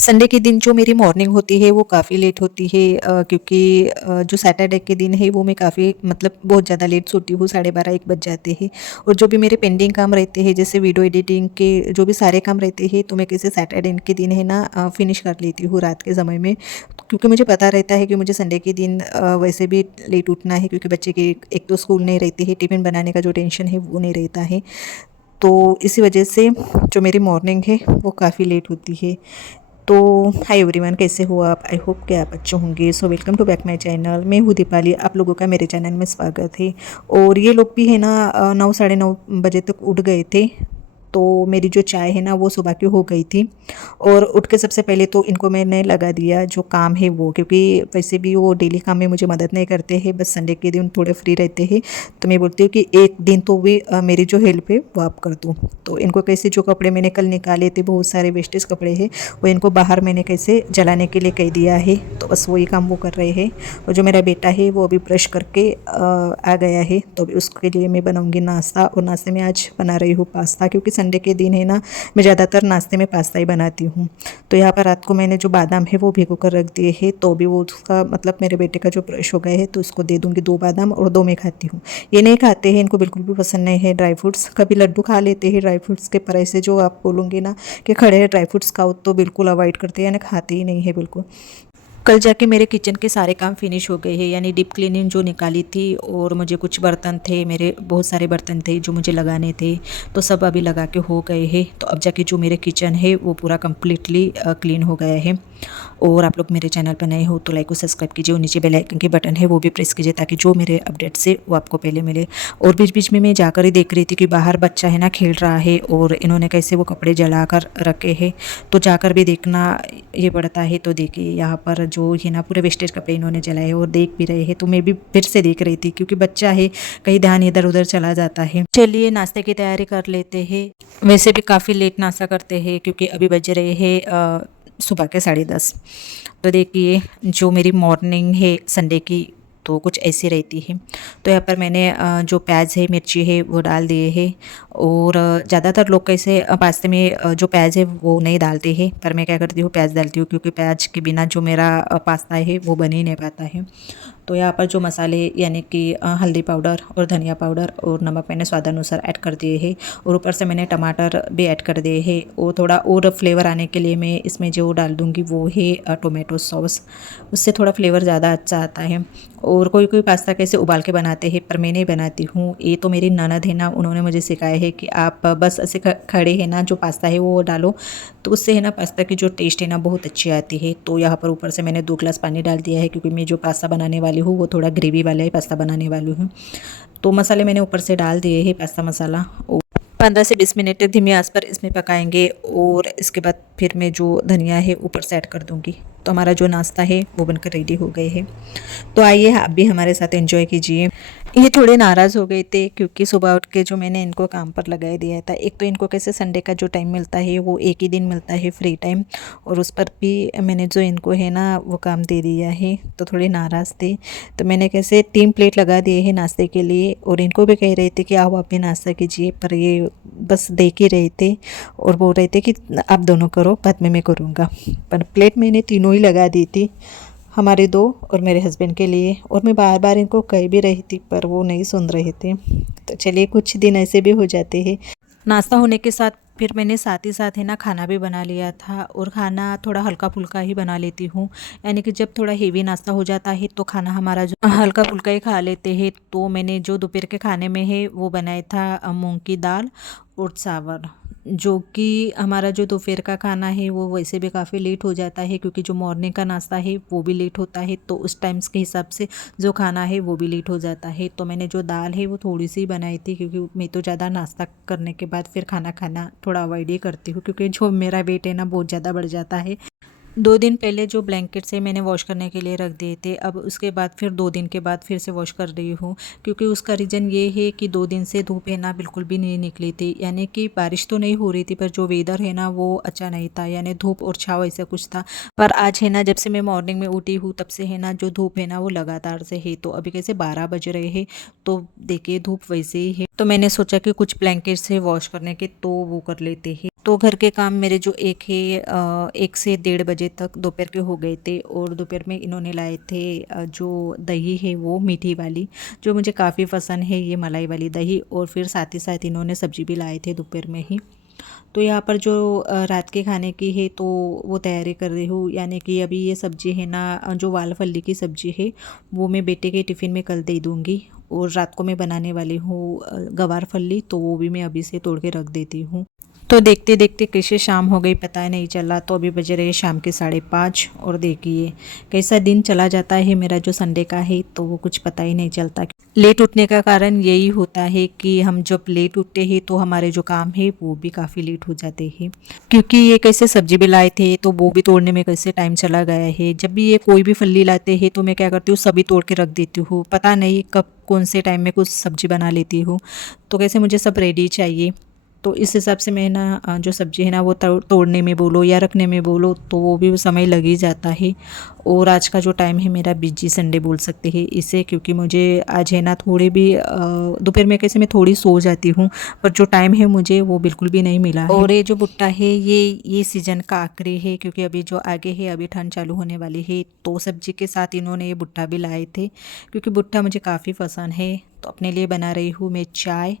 Sunday के दिन जो मेरी मॉर्निंग होती है वो काफ़ी लेट होती है क्योंकि जो सैटरडे के दिन है वो मैं काफ़ी मतलब बहुत ज़्यादा लेट सोती हूँ, 12:30-1 बज जाते हैं। और जो भी मेरे पेंडिंग काम रहते हैं जैसे वीडियो एडिटिंग के जो भी सारे काम रहते हैं तो मैं कैसे सैटरडे के दिन है ना फिनिश कर लेती हूँ रात के समय में। क्योंकि मुझे पता रहता है कि मुझे संडे के दिन वैसे भी लेट उठना है क्योंकि बच्चे की एक तो स्कूल नहीं रहती है, टिफ़िन बनाने का जो टेंशन है वो नहीं रहता है। तो इसी वजह से जो मेरी मॉर्निंग है वो काफ़ी लेट होती है। तो हाय एवरीवन, कैसे हो आप? आई होप कि आप अच्छे होंगे। So welcome to back my channel. मैं हूँ दीपाली, आप लोगों का मेरे चैनल में स्वागत है। और ये लोग भी है ना 9 साढ़े 9 बजे तक उठ गए थे। तो मेरी जो चाय है ना वो सुबह की हो गई थी। और उठ के सबसे पहले तो इनको मैंने लगा दिया जो काम है वो, क्योंकि वैसे भी वो डेली काम में मुझे मदद नहीं करते हैं, बस संडे के दिन थोड़े फ्री रहते हैं। तो मैं बोलती हूँ कि एक दिन तो भी मेरी जो हेल्प है वो आप कर दो। तो इनको कैसे जो कपड़े मैंने कल निकाले थे, बहुत सारे वेस्टेज कपड़े हैं, वो इनको बाहर मैंने कैसे जलाने के लिए कह दिया है। तो बस वही काम वो कर रहे हैं। और जो मेरा बेटा है वो अभी ब्रश करके आ गया है, तो अभी उसके लिए मैं बनाऊंगी नाश्ता। और नाश्ते में आज बना रही हूँ पास्ता, क्योंकि संडे के दिन है ना मैं ज़्यादातर नाश्ते में पास्ता ही बनाती हूँ। तो यहाँ पर रात को मैंने जो बादाम है वो भिगो कर रख दिए हैं, तो भी वो उसका मतलब मेरे बेटे का जो ब्रश हो गया है तो उसको दे दूँगी 2 बादाम, और 2 मैं खाती हूँ। ये नहीं खाते हैं, इनको बिल्कुल भी पसंद नहीं है ड्राई फ्रूट्स। कभी लड्डू खा लेते हैं ड्राई फ्रूट्स के, पर ऐसे जो आप बोलूँगी ना कि खड़े ड्राई फ्रूट्स खाओ तो बिल्कुल अवॉइड करते हैं, यानी खाते ही नहीं है बिल्कुल। कल जाके मेरे किचन के सारे काम फिनिश हो गए हैं, यानी डीप क्लीनिंग जो निकाली थी, और मुझे कुछ बर्तन थे, मेरे बहुत सारे बर्तन थे जो मुझे लगाने थे, तो सब अभी लगा के हो गए हैं। तो अब जाके जो मेरे किचन है वो पूरा कम्प्लीटली क्लीन हो गया है। और आप लोग मेरे चैनल पर नए हो तो लाइक और सब्सक्राइब कीजिए, और नीचे बेल आइकन की बटन है वो भी प्रेस कीजिए ताकि जो मेरे अपडेट से वो आपको पहले मिले। और बीच बीच में मैं जाकर ही देख रही थी कि बाहर बच्चा है ना खेल रहा है, और इन्होंने कैसे वो कपड़े जला कर रखे हैं, तो जाकर भी देखना ये पड़ता है। तो देखिए यहाँ पर जो है ना पूरे वेस्टेज कपड़े इन्होंने जलाए और देख भी रहे हैं, तो मैं भी फिर से देख रही थी क्योंकि बच्चा है, कहीं ध्यान इधर उधर चला जाता है। चलिए नाश्ते की तैयारी कर लेते हैं। वैसे भी काफ़ी लेट नाश्ता करते हैं क्योंकि अभी बज रहे हैं सुबह के 10:30। तो देखिए जो मेरी मॉर्निंग है संडे की तो कुछ ऐसी रहती है। तो यहाँ पर मैंने जो प्याज है मिर्ची है वो डाल दिए हैं। और ज़्यादातर लोग कैसे पास्ते में जो प्याज है वो नहीं डालते हैं, पर मैं क्या करती हूँ प्याज डालती हूँ, क्योंकि प्याज के बिना जो मेरा पास्ता है वो बन ही नहीं पाता है। तो यहाँ पर जो मसाले यानी कि हल्दी पाउडर और धनिया पाउडर और नमक मैंने स्वादानुसार ऐड कर दिए हैं, और ऊपर से मैंने टमाटर भी ऐड कर दिए हैं। और थोड़ा और फ्लेवर आने के लिए मैं इसमें जो डाल दूँगी वो है टोमेटो सॉस, उससे थोड़ा फ्लेवर ज़्यादा अच्छा आता है। और कोई कोई पास्ता कैसे उबाल के बनाते हैं, पर मैं नहीं बनाती हूँ। ये तो मेरी ननद है ना, उन्होंने मुझे सिखाया है कि आप बस ऐसे खड़े है ना जो पास्ता है वो डालो, तो उससे है ना पास्ता की जो टेस्ट है ना बहुत अच्छी आती है। तो यहाँ पर ऊपर से मैंने 2 ग्लास पानी डाल दिया है, क्योंकि मैं जो पास्ता बनाने वाली हूँ वो थोड़ा ग्रेवी वाला ही पास्ता बनाने वाली हूँ। तो मसाले मैंने ऊपर से डाल दिए हैं, पास्ता मसाला। और 15 से 20 मिनट धीमी आंच पर इसमें पकाएंगे, और इसके बाद फिर मैं जो धनिया है ऊपर से ऐड कर दूँगी। तो हमारा जो नाश्ता है वो बनकर रेडी हो गए हैं। तो आइए आप भी हमारे साथ एंजॉय कीजिए। ये थोड़े नाराज़ हो गए थे क्योंकि सुबह उठ के जो मैंने इनको काम पर लगा दिया था। एक तो इनको कैसे संडे का जो टाइम मिलता है वो एक ही दिन मिलता है फ्री टाइम, और उस पर भी मैंने जो इनको है ना वो काम दे दिया है, तो थोड़े नाराज़ थे। तो मैंने कैसे 3 प्लेट लगा दिए हैं नाश्ते के लिए, और इनको भी कह रहे थे कि आओ आप भी नाश्ता कीजिए, पर ये बस देख ही रहे थे और बोल रहे थे कि आप दोनों करो, बाद में मैं करूँगा। पर प्लेट मैंने तीनों ही लगा दी थी, हमारे 2 और मेरे हस्बैंड के लिए। और मैं बार बार इनको कह भी रही थी पर वो नहीं सुन रहे थे। तो चलिए कुछ दिन ऐसे भी हो जाते हैं। नाश्ता होने के साथ फिर मैंने साथ ही साथ है ना खाना भी बना लिया था, और खाना थोड़ा हल्का फुल्का ही बना लेती हूँ। यानी कि जब थोड़ा हेवी नाश्ता हो जाता है तो खाना हमारा जो हल्का फुल्का ही खा लेते हैं। तो मैंने जो दोपहर के खाने में है वो बनाया था मूंग की दाल और चावल, जो कि हमारा जो दोपहर का खाना है वो वैसे भी काफ़ी लेट हो जाता है, क्योंकि जो मॉर्निंग का नाश्ता है वो भी लेट होता है, तो उस टाइम्स के हिसाब से जो खाना है वो भी लेट हो जाता है। तो मैंने जो दाल है वो थोड़ी सी बनाई थी, क्योंकि मैं तो ज़्यादा नाश्ता करने के बाद फिर खाना खाना थोड़ा अवॉइड ही करती हूँ, क्योंकि जो मेरा वेट है ना बहुत ज़्यादा बढ़ जाता है। 2 दिन पहले जो ब्लैंकेट से मैंने वॉश करने के लिए रख दिए थे, अब उसके बाद फिर 2 दिन के बाद फिर से वॉश कर रही हूँ, क्योंकि उसका रीज़न ये है कि 2 दिन से धूप है ना बिल्कुल भी नहीं निकली थी। यानी कि बारिश तो नहीं हो रही थी, पर जो वेदर है ना वो अच्छा नहीं था, यानी धूप और छाँव ऐसा कुछ था। पर आज है ना जब से मैं मॉर्निंग में उठी हूँ तब से है ना जो धूप है ना वो लगातार से है। तो अभी कैसे 12 बज रहे हैं, तो देखिए धूप वैसे ही है। तो मैंने सोचा कि कुछ ब्लैंकेट से वॉश करने के तो वो कर लेते हैं। तो घर के काम मेरे जो एक है 1 से 1:30 बजे तक दोपहर के हो गए थे और दोपहर में इन्होंने लाए थे जो दही है वो मीठी वाली, जो मुझे काफ़ी पसंद है ये मलाई वाली दही, और फिर साथ ही साथ इन्होंने सब्ज़ी भी लाए थे दोपहर में ही। तो यहाँ पर जो रात के खाने की है तो वो तैयारी कर रही हूँ, यानी कि अभी ये सब्ज़ी है ना जो वाल फली की सब्ज़ी है वो मैं बेटे के टिफ़िन में कल दे दूँगी, और रात को मैं बनाने वाली हूँ गवार फली, तो वो भी मैं अभी से तोड़ के रख देती हूँ। तो देखते देखते कैसे शाम हो गई पता नहीं चला, तो अभी बज रहे शाम के 5:30, और देखिए कैसा दिन चला जाता है मेरा जो संडे का है, तो वो कुछ पता ही नहीं चलता। लेट उठने का कारण यही होता है कि हम जब लेट उठते हैं तो हमारे जो काम है वो भी काफ़ी लेट हो जाते हैं, क्योंकि ये कैसे सब्जी भी लाए थे तो वो भी तोड़ने में कैसे टाइम चला गया है। जब भी ये कोई भी फली लाते हैं तो मैं क्या करती हूँ सभी तोड़ के रख देती हूँ, पता नहीं कब कौन से टाइम में कुछ सब्जी बना लेती हूँ, तो कैसे मुझे सब रेडी चाहिए। तो इस हिसाब से मैं ना जो सब्ज़ी है ना वो तोड़ने में बोलो या रखने में बोलो तो वो भी समय लग ही जाता है। और आज का जो टाइम है मेरा बिजी संडे बोल सकते हैं इसे, क्योंकि मुझे आज है ना थोड़े भी दोपहर में कैसे मैं थोड़ी सो जाती हूँ, पर जो टाइम है मुझे वो बिल्कुल भी नहीं मिला है। और ये जो भुट्टा है ये सीज़न का आखिरी है, क्योंकि अभी जो आगे है अभी ठंड चालू होने वाली है, तो सब्जी के साथ इन्होंने ये भुट्टा भी लाए थे, क्योंकि भुट्टा मुझे काफ़ी पसंद है। तो अपने लिए बना रही हूँ मैं चाय,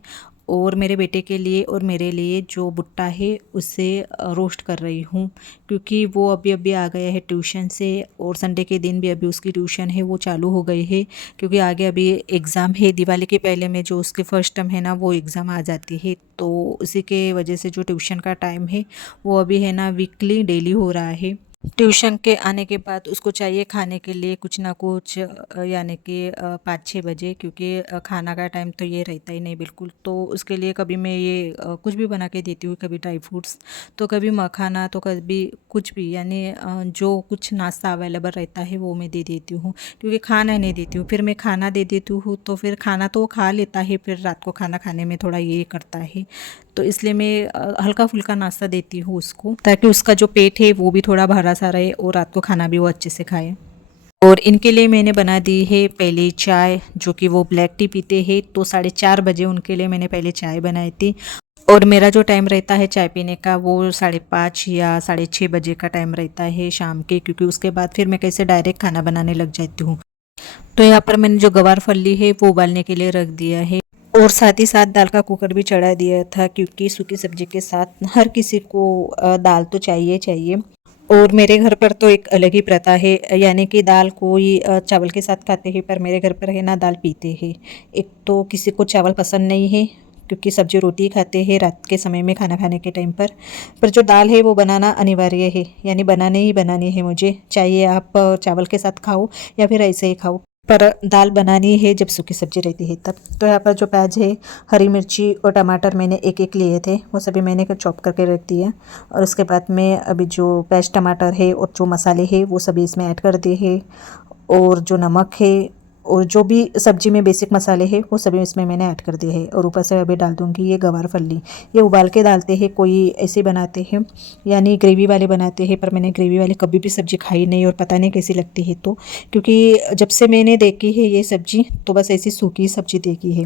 और मेरे बेटे के लिए और मेरे लिए जो भुट्टा है उसे रोस्ट कर रही हूँ, क्योंकि वो अभी अभी आ गया है ट्यूशन से, और संडे के दिन भी अभी उसकी ट्यूशन है वो चालू हो गई है, क्योंकि आगे अभी एग्ज़ाम है दिवाली के पहले में जो उसके फर्स्ट टर्म है ना वो एग्ज़ाम आ जाती है, तो उसी के वजह से जो ट्यूशन का टाइम है वो अभी है ना वीकली डेली हो रहा है। ट्यूशन के आने के बाद उसको चाहिए खाने के लिए कुछ ना कुछ, यानी कि 5-6 बजे, क्योंकि खाना का टाइम तो ये रहता ही नहीं बिल्कुल, तो उसके लिए कभी मैं ये कुछ भी बना के देती हूँ, कभी ड्राई फ्रूट्स, तो कभी मखाना, तो कभी कुछ भी, यानी जो कुछ नाश्ता अवेलेबल रहता है वो मैं दे देती हूँ, क्योंकि खाना नहीं देती हूँ फिर मैं खाना दे देती हूँ तो फिर खाना तो वो खा लेता है, फिर रात को खाना खाने में थोड़ा ये करता है, तो इसलिए मैं हल्का फुल्का नाश्ता देती हूँ उसको, ताकि उसका जो पेट है वो भी थोड़ा भरा सा रहे और रात को खाना भी वो अच्छे से खाए। और इनके लिए मैंने बना दी है पहले चाय, जो कि वो ब्लैक टी पीते हैं, तो 4:30 बजे उनके लिए मैंने पहले चाय बनाई थी। और मेरा जो टाइम रहता है चाय पीने का वो 5:30 या 6:30 बजे का टाइम रहता है शाम के, क्योंकि उसके बाद फिर मैं कैसे डायरेक्ट खाना बनाने लग जाती हूँ। तो यहाँ पर मैंने जो गवार फली है वो उबालने के लिए रख दिया है, और साथ ही साथ दाल का कुकर भी चढ़ा दिया था, क्योंकि सूखी सब्जी के साथ हर किसी को दाल तो चाहिए चाहिए। और मेरे घर पर तो एक अलग ही प्रथा है, यानी कि दाल कोई चावल के साथ खाते हैं, पर मेरे घर पर है ना दाल पीते हैं। एक तो किसी को चावल पसंद नहीं है, क्योंकि सब्जी रोटी खाते हैं रात के समय में खाना खाने के टाइम पर जो दाल है वो बनाना अनिवार्य है, यानी बनाने ही बनानी है मुझे, चाहिए आप चावल के साथ खाओ या फिर ऐसे ही खाओ, पर दाल बनानी है जब सूखी सब्जी रहती है तब। तो यहाँ पर जो प्याज है, हरी मिर्ची और टमाटर मैंने एक एक लिए थे, वो सभी मैंने चॉप करके रख दिए, और उसके बाद में अभी जो प्याज टमाटर है और जो मसाले हैं वो सभी इसमें ऐड कर दिए हैं, और जो नमक है और जो भी सब्जी में बेसिक मसाले हैं वो सभी इसमें मैंने ऐड कर दिए हैं, और ऊपर से अभी डाल दूँगी ये गवार फली। ये उबाल के डालते हैं, कोई ऐसे बनाते हैं यानी ग्रेवी वाले बनाते हैं, पर मैंने ग्रेवी वाले कभी भी सब्ज़ी खाई नहीं और पता नहीं कैसी लगती है, तो क्योंकि जब से मैंने देखी है ये सब्ज़ी तो बस ऐसी सूखी सब्ज़ी देखी है।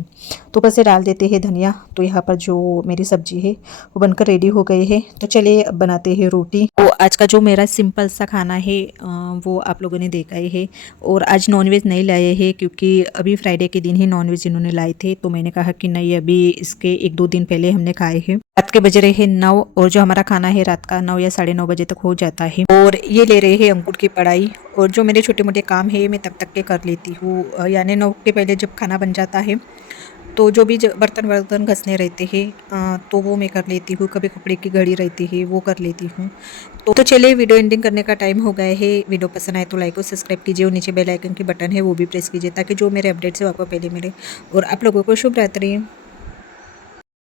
तो बस ये डाल देते हैं धनिया। तो यहाँ पर जो मेरी सब्ज़ी है वो बनकर रेडी हो गई है, तो चलिए अब बनाते हैं रोटी। तो आज का जो मेरा सिंपल सा खाना है वो आप लोगों ने देखा ही है, और आज नॉनवेज नहीं लाए हैं, क्योंकि अभी फ्राइडे के दिन ही नॉनवेज इन्होंने लाए थे, तो मैंने कहा कि नहीं अभी इसके 1-2 दिन पहले हमने खाए हैं। रात के बज रहे हैं 9, और जो हमारा खाना है रात का 9 या 9:30 बजे तक हो जाता है। और ये ले रहे हैं अंकुर की पढ़ाई, और जो मेरे छोटे मोटे काम है मैं तब तक के कर लेती हूँ, यानी 9 के पहले जब खाना बन जाता है तो जो भी बर्तन वर्तन घसने रहते हैं तो वो मैं कर लेती हूँ, कभी कपड़े की घड़ी रहती है वो कर लेती हूँ। तो चलिए वीडियो एंडिंग करने का टाइम हो गया है। वीडियो पसंद आए तो लाइक और सब्सक्राइब कीजिए, और नीचे बेल आइकन की बटन है वो भी प्रेस कीजिए, ताकि जो मेरे अपडेट्स है वो आपको पहले मिले। और आप लोगों को शुभ रात्रि।